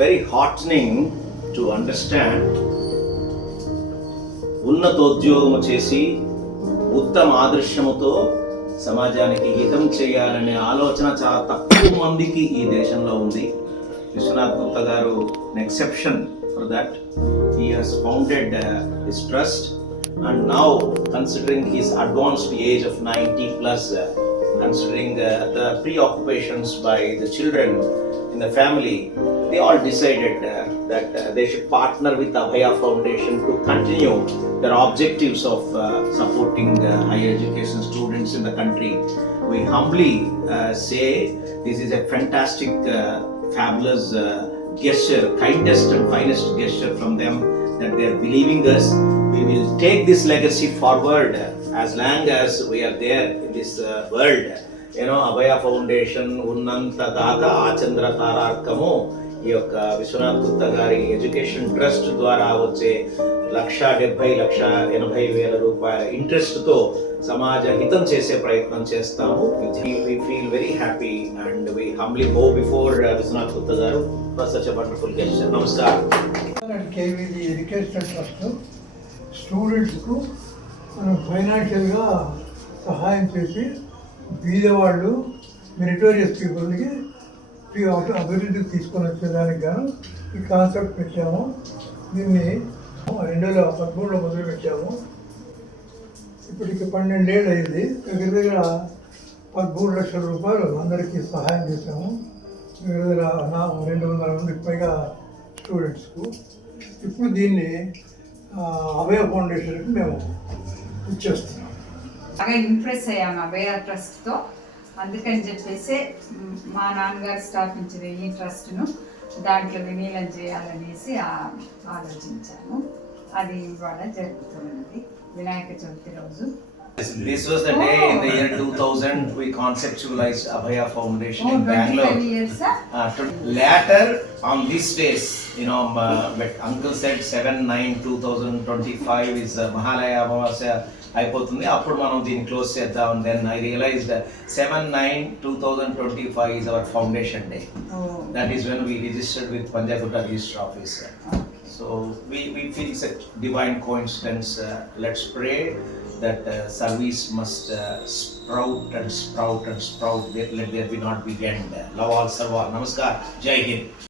very heartening to understand ఉన్నతోద్యోగము చేసి ఉత్తమ ఆదర్శముతో సమాజానికి హితం చేయాలనే ఆలోచన చాలా తక్కువ మందికి ఈ దేశంలో ఉంది. విశ్వనాథ్ గుప్తా గారు an exception for that. He has founded his trust, and now considering his advanced age of 90 plus, considering the preoccupations by the children in the family, they all decided that they should partner with Abhaya Foundation to continue their objectives of supporting higher education students in the country. We humbly say this is a fantastic, fabulous gesture, kindest and finest gesture from them, that they are believing us. We will take this legacy forward as long as we are there in this world. అభయ ఫౌండేషన్ ఉన్నంత దాకా ఆచంద్ర తారార్కము ఈ యొక్క విశ్వనాథ్ గుప్తా గారి education trust ద్వారా వచ్చే 1,70,80,000 రూపాయల ఇంట్రెస్ట్తో సమాజ హితం చేసే ప్రయత్నం చేస్తాము. We feel very happy and we humbly bow before Vishwanath గుప్తా గారు for such a wonderful gesture. నమస్కారం. కేవీజీ ఎడ్యుకేషన్ ట్రస్ట్ స్టూడెంట్స్కు మనం ఫైనాన్షియల్గా సహాయం చేసి బీదవాళ్ళు మెరిటోరియస్ పీపుల్కి అభివృద్ధికి తీసుకొని వచ్చేదానికి గాను ఈ కాన్సెప్ట్ పెట్టాము. దీన్ని 2013లో మొదలు పెట్టాము. ఇప్పటికి 12 ఏళ్ళు అయింది. దగ్గర 13 లక్షల రూపాయలు అందరికీ సహాయం చేశాము. దగ్గర 200 మందికి పైగా స్టూడెంట్స్కు. ఇప్పుడు దీన్ని అభయ ఫౌండేషన్కి మేము ఇచ్చేస్తున్నాం. బాగా ఇంప్రెస్ అయ్యాము అభయ ట్రస్ట్తో. అందుకని చెప్పేసి మా నాన్నగారు స్థాపించిన ఈ ట్రస్ట్ను దాంట్లో విలీనం చేయాలనేసి ఆలోచించాము. అది ఇవాళ జరుగుతున్నది వినాయక చవితి రోజు. This was the day in the year 2000 we conceptualized Abhaya Foundation in Bangalore. 25 years, Later on these days, but uncle said 7/9/2025 is Mahalaya Amavasya అయిపోతుంది, అప్పుడు మనం దీన్ని క్లోజ్ చేద్దాం. Then I realised 7/9/2025 is our foundation day. That is when we registered with Panjagutta Register Office. So we feel it's a divine coincidence. Let's pray that service must sprout and sprout and sprout. Let there be not be end. Love all, serve all. Namaskar. Jai Hind.